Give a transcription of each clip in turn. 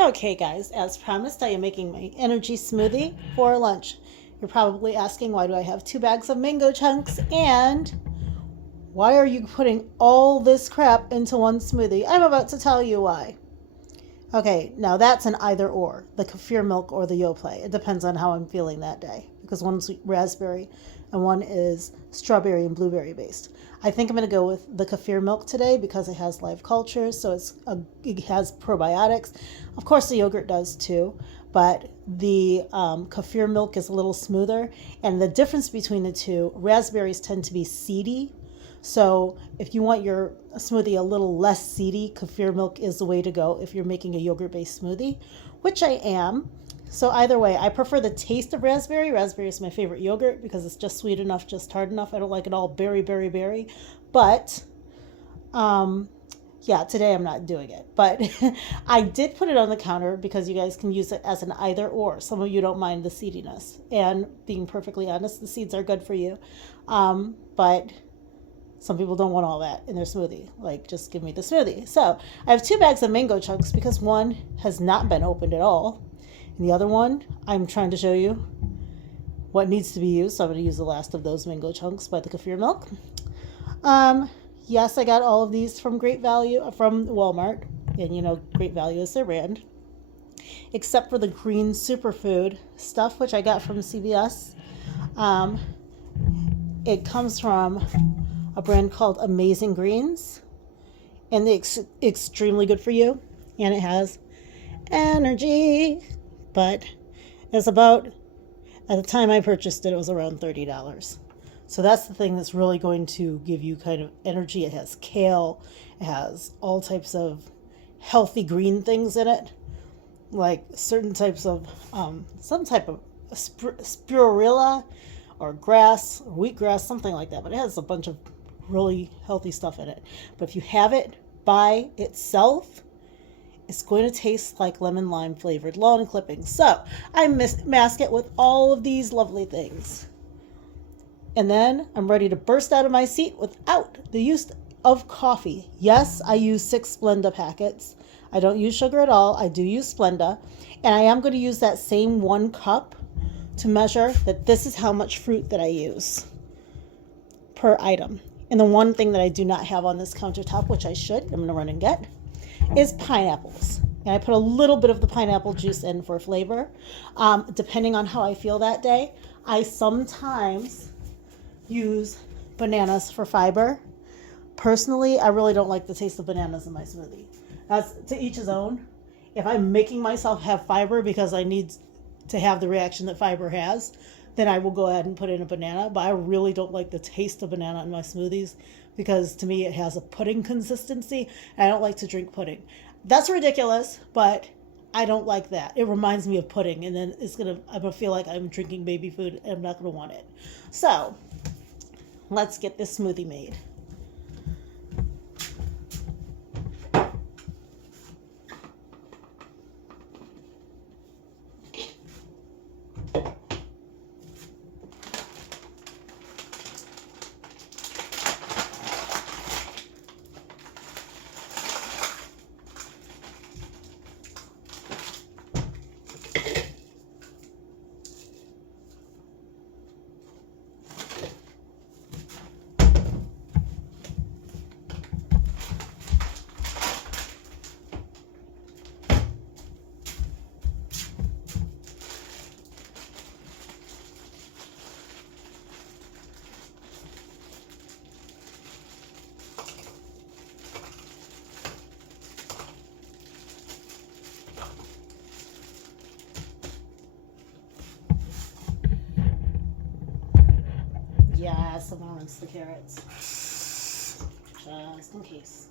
Okay, guys, as promised, I am making my energy smoothie for lunch. You're probably asking, why do I have 2 bags of mango chunks and why are you putting all this crap into one smoothie? I'm about to tell you why. Okay, now that's an either or, the kefir milk or the Yoplait. It depends on how I'm feeling that day because one's raspberry and one is strawberry and blueberry based. I think I'm going to go with the kefir milk today because it has live cultures, so it has probiotics. Of course, the yogurt does too, but the kefir milk is a little smoother. And the difference between the two, raspberries tend to be seedy, so if you want your smoothie a little less seedy, kefir milk is the way to go if you're making a yogurt-based smoothie, which I am. So either way, I prefer the taste of raspberry. Raspberry is my favorite yogurt because it's just sweet enough, just hard enough. I don't like it all berry, berry, berry. But um, yeah, today I'm not doing it. But I did put it on the counter because you guys can use it as an either or. Some of you don't mind the seediness. And being perfectly honest, the seeds are good for you. But some people don't want all that in their smoothie. Like, just give me the smoothie. So I have 2 bags of mango chunks because one has not been opened at all. And the other one, I'm trying to show you what needs to be used. So I'm going to use the last of those mango chunks by the kefir milk. Um, yes, I got all of these from Great Value, from Walmart. And you know, Great Value is their brand. Except for the green superfood stuff, which I got from CVS. Um, it comes from a brand called Amazing Greens, and it's extremely good for you, and it has energy. But it's about, at the time I purchased it, it was around $30. So that's the thing that's really going to give you kind of energy. It has kale, it has all types of healthy green things in it, like certain types of some type of spirulina or grass or wheatgrass, something like that. But it has a bunch of really healthy stuff in it. But if you have it by itself, it's going to taste like lemon lime flavored lawn clippings. So I mask it with all of these lovely things. And then I'm ready to burst out of my seat without the use of coffee. Yes, I use 6 Splenda packets. I don't use sugar at all. I do use Splenda. And I am going to use that same 1 cup to measure that this is how much fruit that I use per item. And the one thing that I do not have on this countertop, which I should, I'm going to run and get, is pineapples. And I put a little bit of the pineapple juice in for flavor. Depending on how I feel that day, I sometimes use bananas for fiber. Personally, I really don't like the taste of bananas in my smoothie. That's to each his own. If I'm making myself have fiber because I need to have the reaction that fiber has, then I will go ahead and put in a banana. But I really don't like the taste of banana in my smoothies because to me it has a pudding consistency, and I don't like to drink pudding. That's ridiculous, but I don't like that. It reminds me of pudding, and then I'm gonna feel like I'm drinking baby food, and I'm not gonna want it. So let's get this smoothie made. Yes, I'm gonna rinse the carrots. Just in case.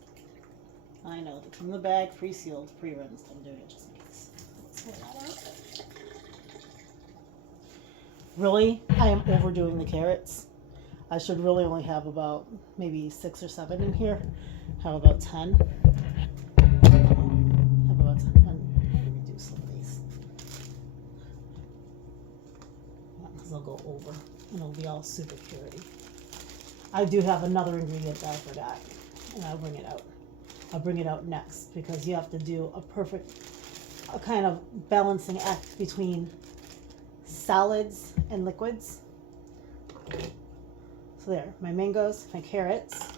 I know, they're from the bag, pre-sealed, pre-rinsed. I'm doing it just in case. Let's pull that out. Really, I am overdoing the carrots. I should really only have about maybe 6 or 7 in here. Have about 10. Have about 10. Reduce some of these. Because they'll go over and it'll be all super carroty. I do have another ingredient that I forgot, and I'll bring it out. I'll bring it out next because you have to do a perfect a kind of balancing act between solids and liquids. So there, my mangoes, my carrots,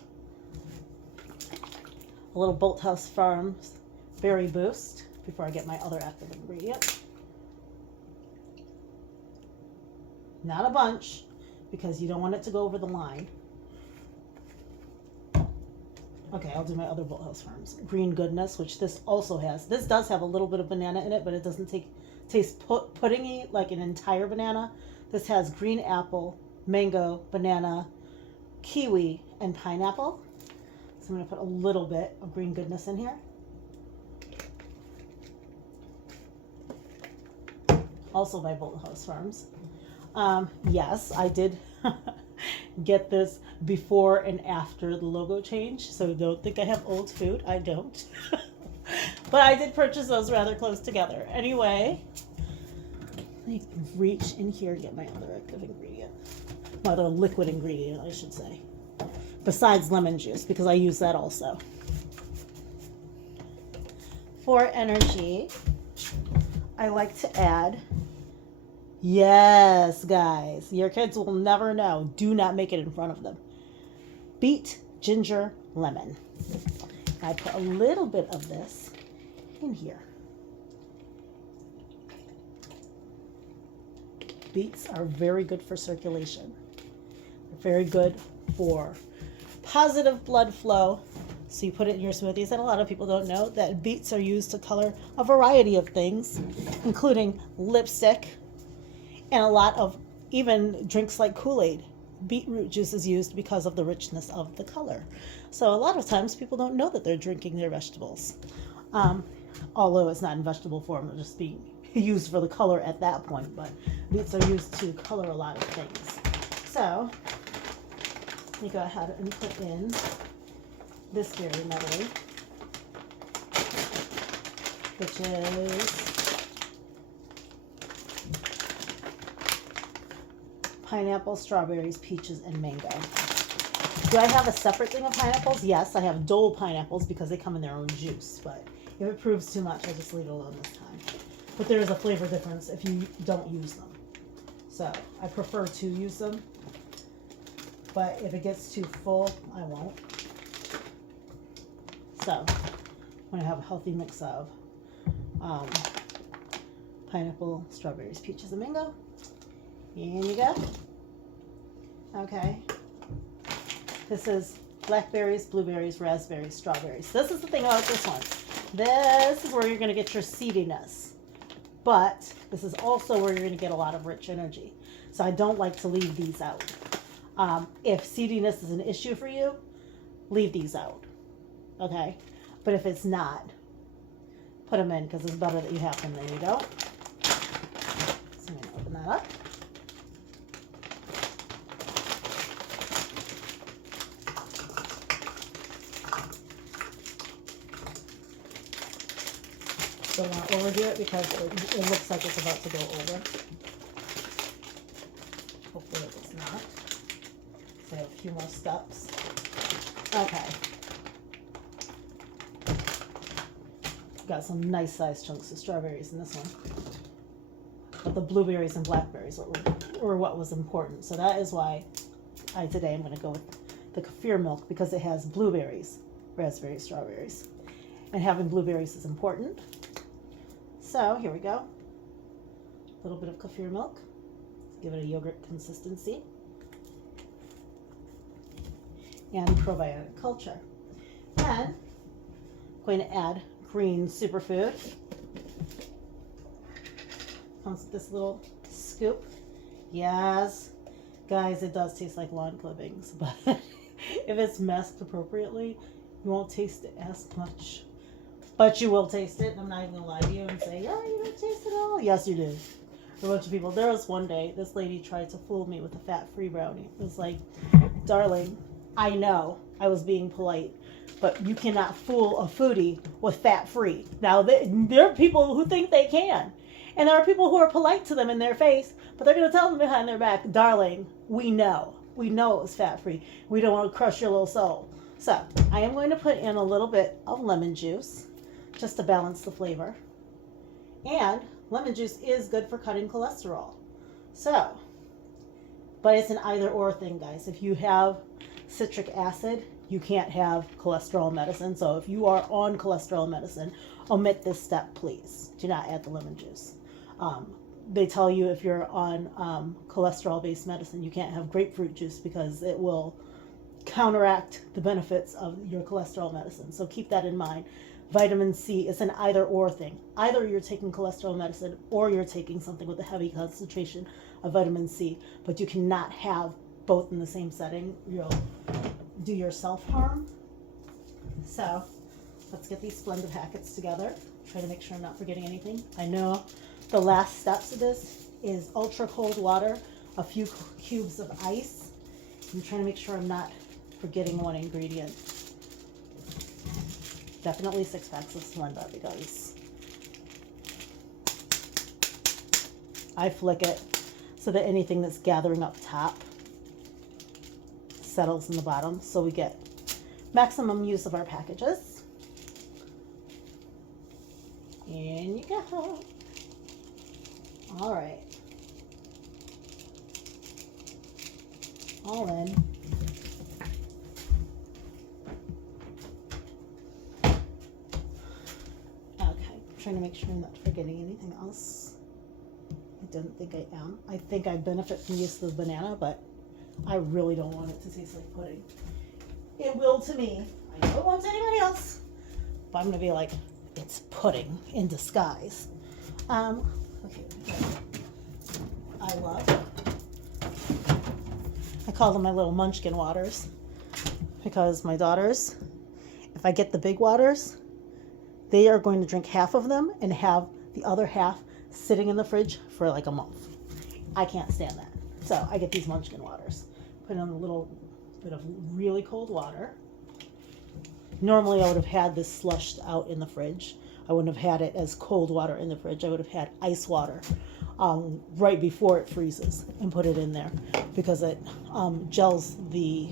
a little Bolthouse Farms Berry Boost before I get my other active ingredient. Not a bunch, because you don't want it to go over the line. Okay, I'll do my other Bolthouse Farms. Green Goodness, which this also has. This does have a little bit of banana in it, but it doesn't taste puddingy like an entire banana. This has green apple, mango, banana, kiwi, and pineapple. So I'm going to put a little bit of Green Goodness in here. Also by Bolthouse Farms. Yes, I did get this before and after the logo change, so don't think I have old food. I don't. But I did purchase those rather close together. Anyway, let me reach in here and get my other active ingredient. My other liquid ingredient, I should say. Besides lemon juice, because I use that also. For energy, I like to add, yes, guys, your kids will never know. Do not make it in front of them. Beet, ginger, lemon. I put a little bit of this in here. Beets are very good for circulation. They're very good for positive blood flow. So you put it in your smoothies, and a lot of people don't know that beets are used to color a variety of things, including lipstick and a lot of even drinks like Kool-Aid. Beetroot juice is used because of the richness of the color. So a lot of times people don't know that they're drinking their vegetables. Although it's not in vegetable form, it'll just be used for the color at that point. But beets are used to color a lot of things. So let me go ahead and put in this berry medley, which is pineapple, strawberries, peaches, and mango. Do I have a separate thing of pineapples? Yes, I have Dole pineapples because they come in their own juice, but if it proves too much, I just leave it alone this time. But there is a flavor difference if you don't use them. So I prefer to use them, but if it gets too full, I won't. So I'm going to have a healthy mix of pineapple, strawberries, peaches, and mango. In you go. Okay. This is blackberries, blueberries, raspberries, strawberries. This is the thing about this one. This is where you're going to get your seediness. But this is also where you're going to get a lot of rich energy. So I don't like to leave these out. If seediness is an issue for you, leave these out. Okay? But if it's not, put them in because it's better that you have them than you don't. So I'm going to open that up. Don't want to overdo it because it looks like it's about to go over. Hopefully it's not. So I have a few more steps. Okay. Got some nice sized chunks of strawberries in this one. But the blueberries and blackberries were what was important. So that is why today I'm going to go with the kefir milk because it has blueberries, raspberries, strawberries. And having blueberries is important. So here we go. A little bit of kefir milk. Give it a yogurt consistency. And probiotic culture. And I'm going to add green superfood. Comes with this little scoop. Yes, guys, it does taste like lawn clippings, but if it's masked appropriately, you won't taste it as much. But you will taste it. I'm not even gonna lie to you and say, yeah, you didn't taste it all. Yes, you did. For a bunch of people. There was one day, this lady tried to fool me with a fat-free brownie. It was like, darling, I know I was being polite, but you cannot fool a foodie with fat-free. Now, there are people who think they can. And there are people who are polite to them in their face, but they're going to tell them behind their back, darling, we know. We know it was fat-free. We don't want to crush your little soul. So, I am going to put in a little bit of lemon juice, just to balance the flavor. And lemon juice is good for cutting cholesterol. So, but it's an either or thing, guys. If you have citric acid, you can't have cholesterol medicine. So if you are on cholesterol medicine, omit this step, please. Do not add the lemon juice. They tell you if you're on cholesterol-based medicine, you can't have grapefruit juice because it will counteract the benefits of your cholesterol medicine. So keep that in mind. Vitamin C is an either or thing. Either you're taking cholesterol medicine or you're taking something with a heavy concentration of vitamin C, but you cannot have both in the same setting. You'll do yourself harm. So let's get these Splenda packets together. Try to make sure I'm not forgetting anything. I know the last steps of this is ultra cold water, a few cubes of ice. I'm trying to make sure I'm not forgetting one ingredient. Definitely 6 packs of Splenda because I flick it so that anything that's gathering up top settles in the bottom, so we get maximum use of our packages. In you go. All right. All in. Trying to make sure I'm not forgetting anything else. I don't think I am. I think I benefit from use of the banana, but I really don't want it to taste like pudding. It will to me. I know it won't to anybody else. But I'm gonna be like, it's pudding in disguise. Okay. I call them my little munchkin waters because my daughters, if I get the big waters, they are going to drink half of them and have the other half sitting in the fridge for like a month. I can't stand that. So I get these munchkin waters. Put in a little bit of really cold water. Normally I would have had this slushed out in the fridge. I wouldn't have had it as cold water in the fridge. I would have had ice water right before it freezes and put it in there because it gels the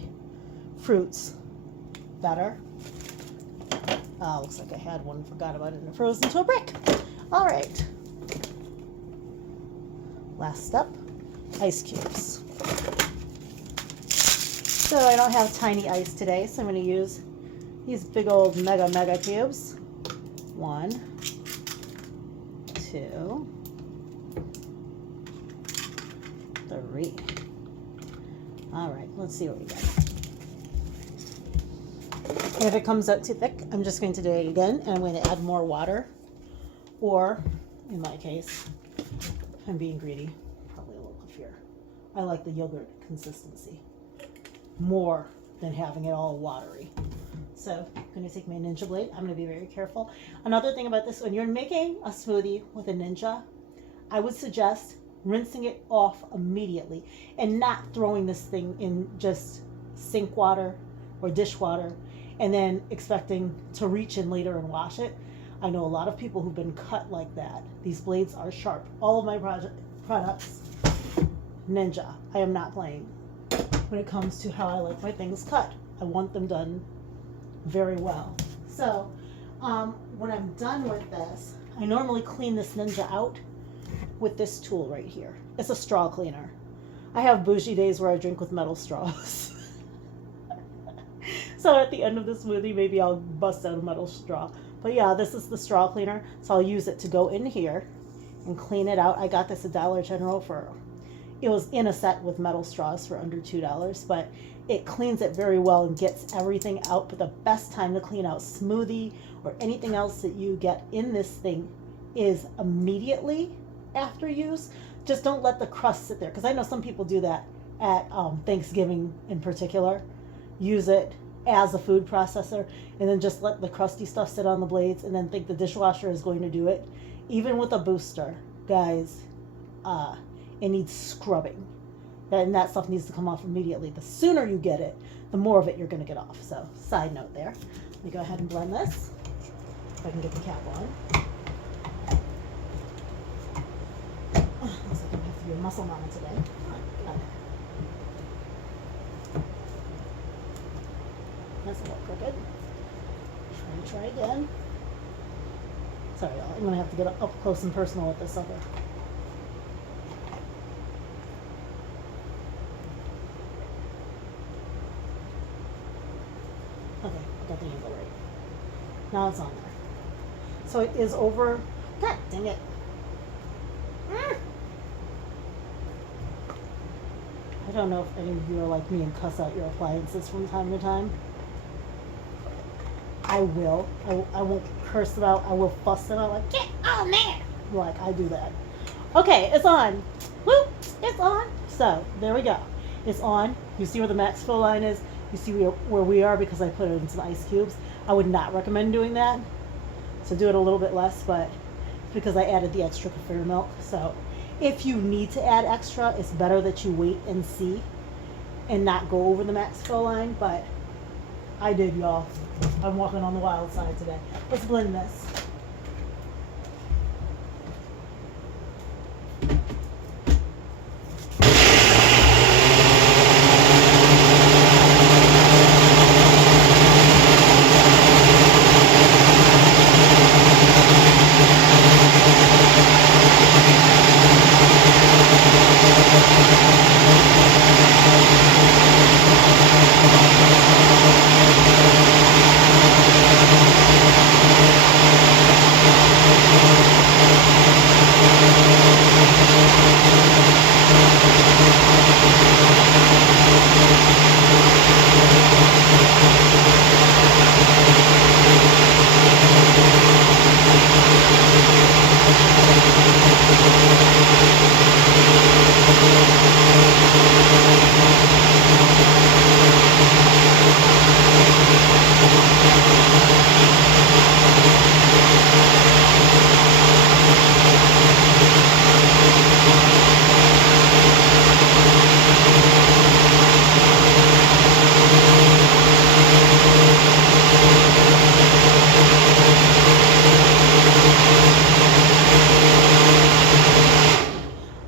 fruits better. Looks like I had one, forgot about it, and it froze into a brick. All right. Last step, ice cubes. So I don't have tiny ice today, so I'm going to use these big old mega cubes. 1, 2, 3. All right, let's see what we got. And if it comes out too thick, I'm just going to do it again, and I'm going to add more water. Or, in my case, if I'm being greedy, probably a little here. I like the yogurt consistency more than having it all watery. So I'm going to take my Ninja blade. I'm going to be very careful. Another thing about this, when you're making a smoothie with a Ninja, I would suggest rinsing it off immediately and not throwing this thing in just sink water or dishwater and then expecting to reach in later and wash it. I know a lot of people who've been cut like that. These blades are sharp. All of my products, Ninja. I am not playing when it comes to how I like my things cut. I want them done very well. So when I'm done with this, I normally clean this Ninja out with this tool right here. It's a straw cleaner. I have bougie days where I drink with metal straws. So at the end of the smoothie, maybe I'll bust out a metal straw. But yeah, this is the straw cleaner. So I'll use it to go in here and clean it out. I got this at Dollar General for, it was in a set with metal straws for under $2, but it cleans it very well and gets everything out. But the best time to clean out smoothie or anything else that you get in this thing is immediately after use. Just don't let the crust sit there, because I know some people do that at Thanksgiving in particular. Use it as a food processor and then just let the crusty stuff sit on the blades and then think the dishwasher is going to do it. Even with a booster, guys, it needs scrubbing, and that stuff needs to come off immediately. The sooner you get it, the more of it you're going to get off. So side note there. Let me go ahead and blend this if I can get the cap on. Looks like I'm going to have to be a muscle mama today. Oh, God. That's a little crooked. Try again. Sorry, y'all. I'm gonna have to get up close and personal with this sucker. Okay, I got the angle right. Now it's on there. So it is over. God dang it. I don't know if any of you are like me and cuss out your appliances from time to time. I will. I won't curse them out. I will fuss them out like, get on there. Like, I do that. Okay, it's on. Whoop, it's on. So, there we go. It's on. You see where the max fill line is? You see where we are because I put it in some ice cubes. I would not recommend doing that. So do it a little bit less, but it's because I added the extra kefir milk. So if you need to add extra, it's better that you wait and see and not go over the max fill line, but I did, y'all. I'm walking on the wild side today. Let's blend this.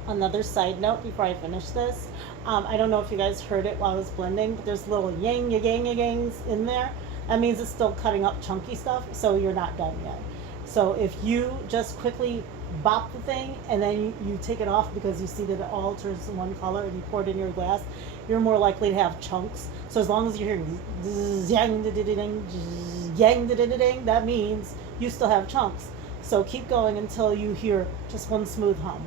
Another side note before I finish this, I don't know if you guys heard it while I was blending, but there's little yangs in there. That means it's still cutting up chunky stuff, so you're not done yet. So if you just quickly bop the thing and then you take it off because you see that it all turns one color and you pour it in your glass, you're more likely to have chunks. So as long as you're hearing yang, that means you still have chunks. So keep going until you hear just one smooth hum.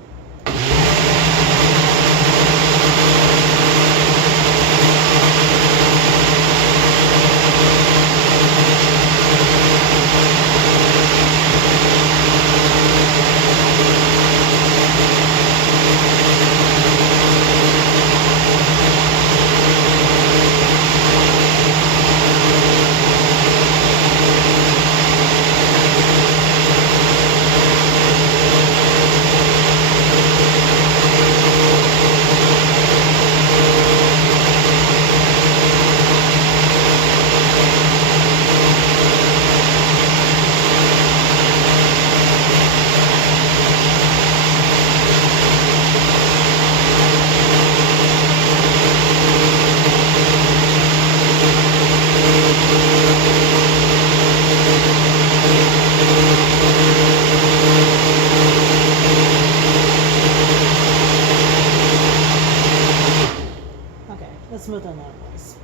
Smooth on that was.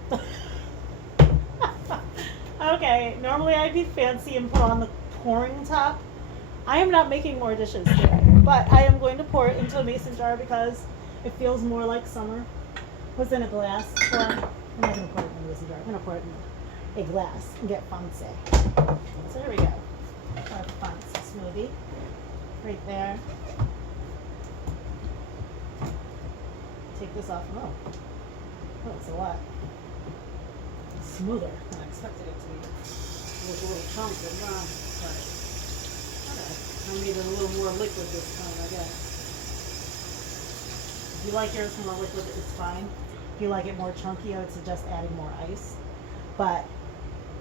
Okay, normally I'd be fancy and put on the pouring top. I am not making more dishes today, but I am going to pour it into a mason jar because it feels more like summer. What's in a glass? Or, I'm not going to pour it in a mason jar. I'm going to pour it in a glass and get fancy. So here we go. Our fancy smoothie right there. Take this off. Oh, it's a lot smoother than I expected it to be. With a little chunk, but but okay. I made it a little more liquid this time, I guess. If you like yours more liquid, it's fine. If you like it more chunky, I would suggest adding more ice. But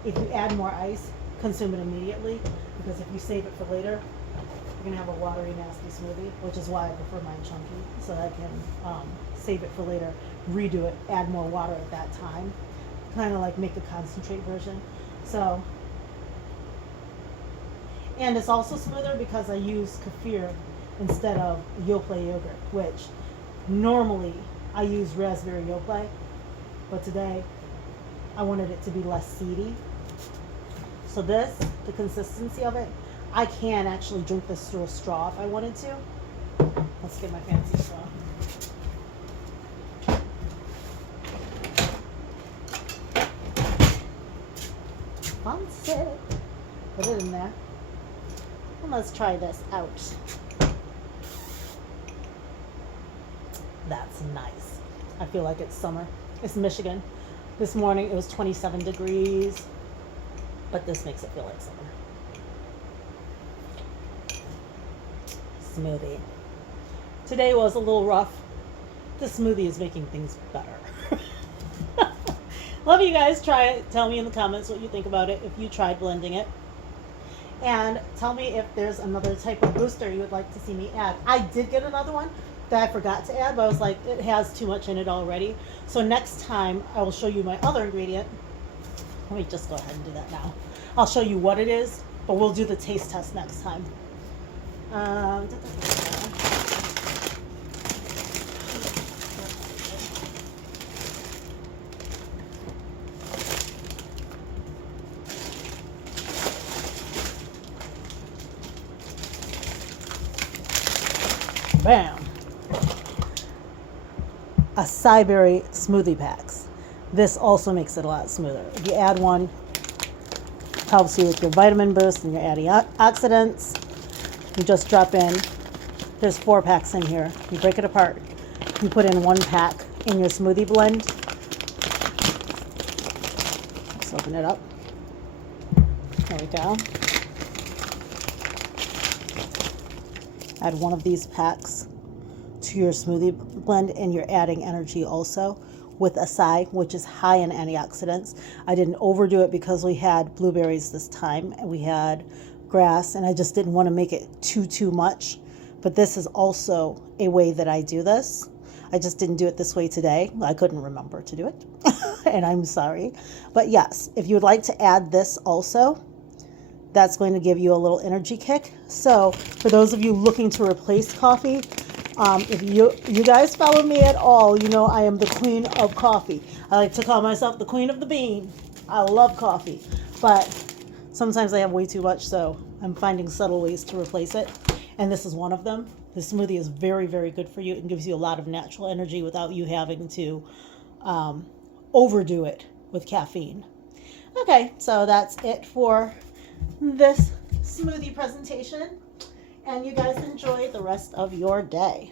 if you add more ice, consume it immediately, because if you save it for later, you're gonna have a watery, nasty smoothie, which is why I prefer mine chunky, so I can save it for later, redo it, add more water at that time, kind of like make the concentrate version. So And it's also smoother because I use kefir instead of Yoplait yogurt, which normally I use raspberry Yoplait, but today I wanted it to be less seedy. So this, the consistency of it, I can actually drink this through a straw if I wanted to. Let's get my fancy straw. Fancy. Put it in there. And let's try this out. That's nice. I feel like it's summer. It's Michigan. This morning it was 27 degrees, but this makes it feel like summer. Smoothie. Today was a little rough. The smoothie is making things better. Love you guys. Try it. Tell me in the comments what you think about it if you tried blending it. And tell me if there's another type of booster you would like to see me add. I did get another one that I forgot to add, but I was like, it has too much in it already. So next time I will show you my other ingredient. Let me just go ahead and do that now. I'll show you what it is, but we'll do the taste test next time. Bam! Acai berry smoothie packs. This also makes it a lot smoother. If you add one, it helps you with your vitamin boost and your antioxidants. You just drop in, there's 4 packs in here. You break it apart. You put in 1 pack in your smoothie blend. Let's open it up. There we go. Add 1 of these packs to your smoothie blend, and you're adding energy also with acai, which is high in antioxidants. I didn't overdo it because we had blueberries this time and we had grass, and I just didn't want to make it too much. But this is also a way that I do this. I just didn't do it this way today. I couldn't remember to do it and I'm sorry. But yes, if you would like to add this also, that's going to give you a little energy kick. So for those of you looking to replace coffee, if you guys follow me at all, you know I am the queen of coffee. I like to call myself the queen of the bean. I love coffee, but sometimes I have way too much, so I'm finding subtle ways to replace it. And this is one of them. This smoothie is very, very good for you. It gives you a lot of natural energy without you having to overdo it with caffeine. Okay, so that's it for this smoothie presentation, and you guys enjoy the rest of your day.